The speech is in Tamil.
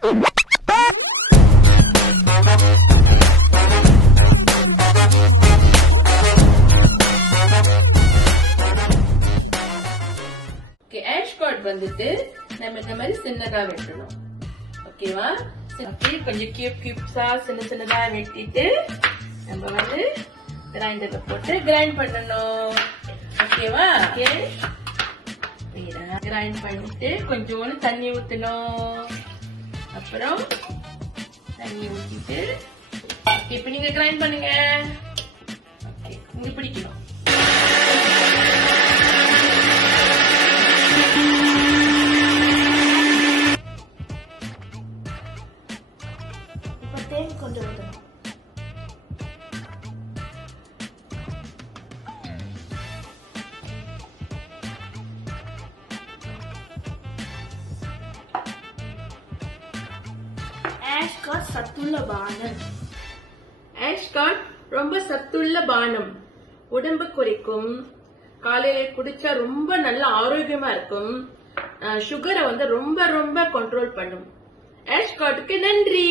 ஆஷ்காட் வந்துட்டு நம்ம இந்த மாதிரி சின்னதா வெட்டணும். ஓகேவா? கொஞ்சம் கியூப்ஸா சின்னதா வெட்டிட்டு நம்ம வந்து கிரைண்டர்ல போட்டு கிரைண்ட் பண்ணணும். ஓகேவா? கிரைண்ட் பண்ணிட்டு கொஞ்சோண்டு தண்ணி ஊத்தணும். அப்புறம் தண்ணி ஊத்திட்டு இப்ப நீங்க கிரைண்ட் பண்ணுங்க. ஓகே, இங்க பிடிக்கணும். இப்ப தேன் கொஞ்சம் ஊத்தணும். ஆஷ்காட் சத்துள்ள பானம். ஆஷ்காட் ரொம்ப சத்துள்ள பானம். உடம்பு குறைக்கும். காலையில குடிச்சா ரொம்ப நல்ல ஆரோக்கியமா இருக்கும். சுகரை வந்து ரொம்ப கண்ட்ரோல் பண்ணும். ஆஷ்காட்டுக்கு நன்றி.